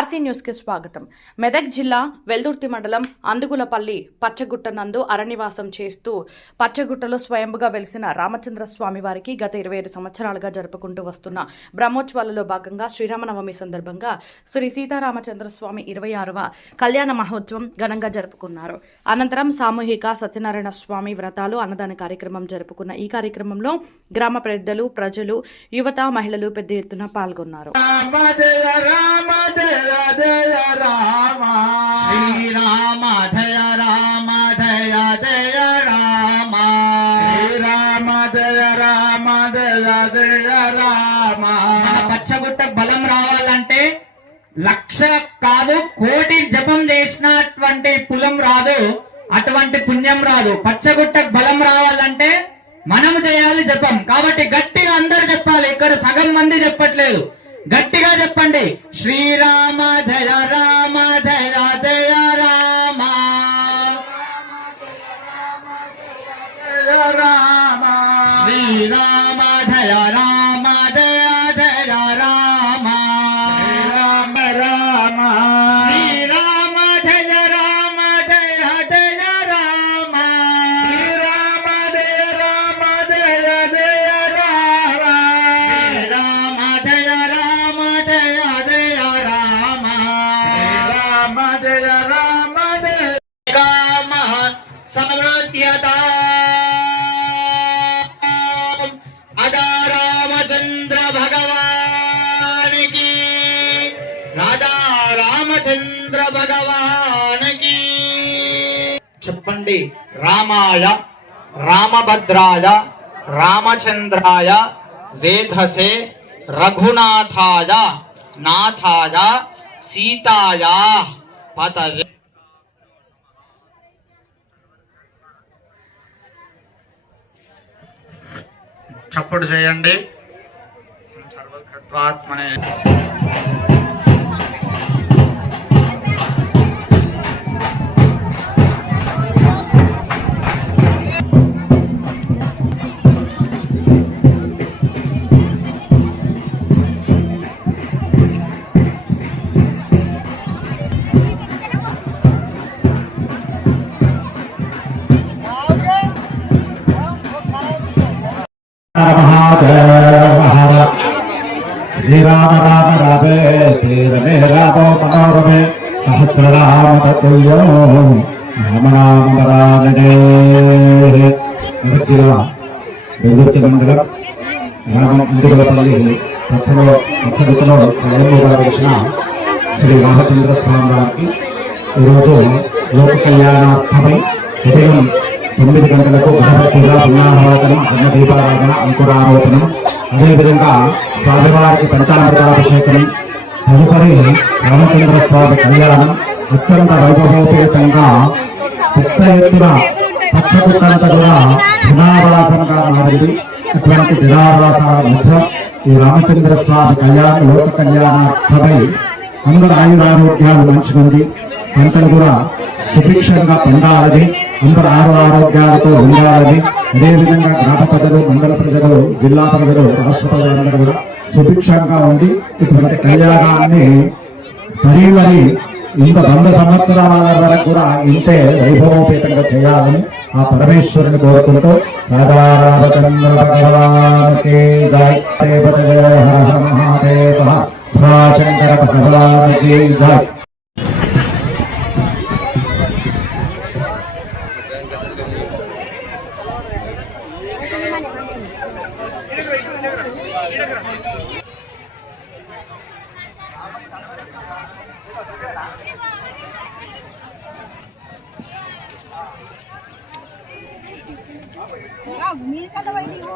RC news కి స్వాగతం. మెదక్ జిల్లా వెల్దుర్తి మండలం అందుగులపల్లి పచ్చగుట్ట నందు అరణ్యవాసం చేస్తూ పచ్చగుట్టలో స్వయంభుగా వెలిసిన రామచంద్ర స్వామి వారికి గత 27 సంవత్సరాలుగా జరుపుకుంటూ వస్తున్న బ్రహ్మోత్సవాలలో భాగంగా శ్రీరామనవమి సందర్భంగా శ్రీ సీతారామచంద్ర స్వామి 26వ కళ్యాణ మహోత్సవం ఘనంగా జరుపుకున్నారు. అనంతరం సామూహిక సత్యనారాయణ స్వామి వ్రతాలు అన్నదాన కార్యక్రమం జరుపుకున్న ఈ కార్యక్రమంలో గ్రామ పెద్దలు, ప్రజలు, యువత, మహిళలు పెద్ద ఎత్తున పాల్గొన్నారు. జయ రామ శ్రీరామ జయ రామ జయ జయ రామ శ్రీరామ జయ రామ జయ జయ రామ. పచ్చగుట్ట బలం రావాలంటే లక్ష కాదు కోటి జపం చేసినటువంటి పులం రాదు, అటువంటి పుణ్యం రాదు. పచ్చగుట్ట బలం రావాలంటే మనం చేయాలి జపం. కాబట్టి గట్టిగా అందరు చెప్పాలి, ఇక్కడ సగం మంది చెప్పట్లేదు. గట్టిగా చెప్పండి, శ్రీరామ జయ రామ జయ జయ రామ జయ రామ శ్రీరామ జయ రామ జయ జయ రామ రామ రామ శ్రీరామ జయ రామ జయ జయ రామ శ్రీరామ జయ రామ జయ జయ రామ శ్రీరామ జయ రామ జయ జయ రామ రామ జయ రామ జయ రామ సమృద్ధ్యతా అదా రామచంద్ర భగవానికి రాధా రామచంద్ర భగవానికి. చెప్పండి, రామాయ రామభద్రాయ రామచంద్రాయ వేధసే రఘునాథాయ నాథాయ సీతాయ పతవే. చప్పుడు చేయండి. సర్వకర్తాత్మనే శ్రీరామ రామ రామే రమే రామో మనోరమే సహస్రనామ తత్తుల్యో రామనామరామే. మెదక్ జిల్లా వెల్దుర్తి మండలం అందుగులపల్లి పచ్చగుట్టలో స్వయంభుగా వెలిసిన శ్రీ రామచంద్ర స్వామి వారికి ఈరోజు లోక కళ్యాణార్థమై ఉదయం 9 గంటలకు గణపతిగా పుణ్యాహవాచనం, అన్నదీపారాధన, అంకురారోపణం, అదేవిధంగా స్వామివారికి పంచామృతాభిషేకం, తదుపరి రామచంద్ర స్వామి కళ్యాణం అత్యంత వైభవోపేతంగా పెద్ద ఎత్తున పచ్చగుట్టంతా కూడా జనావాసంగా మారింది. ఇటువంటి జనావాసాల మధ్య ఈ రామచంద్ర స్వామి కళ్యాణం లోక కళ్యాణార్థమై అందరు ఆయురారోగ్యాలు మంచిగుంది, పంటలు కూడా సుభిక్షంగా పొందాలని, అందరు ఆరోగ్యాలతో ఉండాలని, అదేవిధంగా గ్రామ ప్రజలు, మండల ప్రజలు, జిల్లా ప్రజలు, రాష్ట్ర ప్రజలందరూ కూడా సుభిక్షంగా ఉండి ఇటువంటి కళ్యాణాన్ని మరీ ఇంత 100 సంవత్సరాల వరకు కూడా ఇంతే వైభవోపేతంగా చేయాలని ఆ పరమేశ్వరుని కోరుకుంటూ రాధారామచంద్ర భగవానికి జై, మహాదేవ శంకర భగవానికి జై. మీ కదా వైద్యు